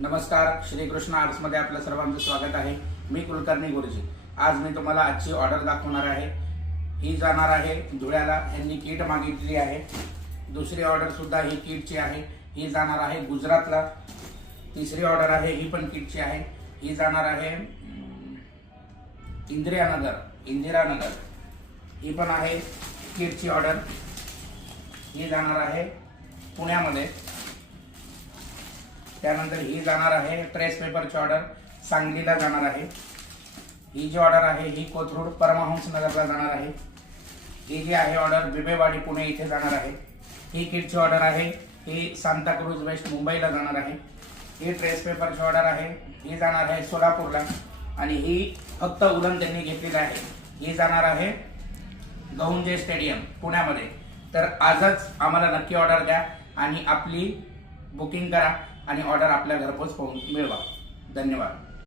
नमस्कार, श्रीकृष्ण आर्ट्समध्ये आपल्या सर्वांचं स्वागत आहे। मी कुलकर्णी गुरुजी। आज मी तुम्हाला आजची ऑर्डर दाखवणार आहे। ही जाणार आहे धुळ्याला। यांनी किट मागितली आहे। दुसरी ऑर्डर सुद्धा ही किटची आहे। ही जाणार आहे गुजरातला। तिसरी ऑर्डर आहे ही पण किटची आहे। ही जाणार आहे इंदिरानगर। ही पण आहे किटची ऑर्डर। ही जाणार आहे पुण्यामध्ये। त्यानंतर ही जाणार आहे प्रेस पेपरची ऑर्डर, सांगलीला जाणार आहे। ही जी ऑर्डर आहे ही कोथरूड परमहंस नगरला जाणार आहे। ही जी आहे ऑर्डर बिबेवाडी पुणे इथे जाणार आहे। ही किटची ऑर्डर आहे ही सांताक्रूज वेस्ट मुंबईला जाणार आहे। ही प्रेस पेपरची ऑर्डर आहे ही जाणार आहे सोलापूरला। आणि ही फक्त उलन त्यांनी घेतलेली आहे। ही जाणार आहे गहुंजे स्टेडियम पुण्यामध्ये। तर आजच आम्हाला नक्की ऑर्डर द्या आणि आपली बुकिंग करा आणि ऑर्डर आपल्या घरपोच मिळवा। धन्यवाद।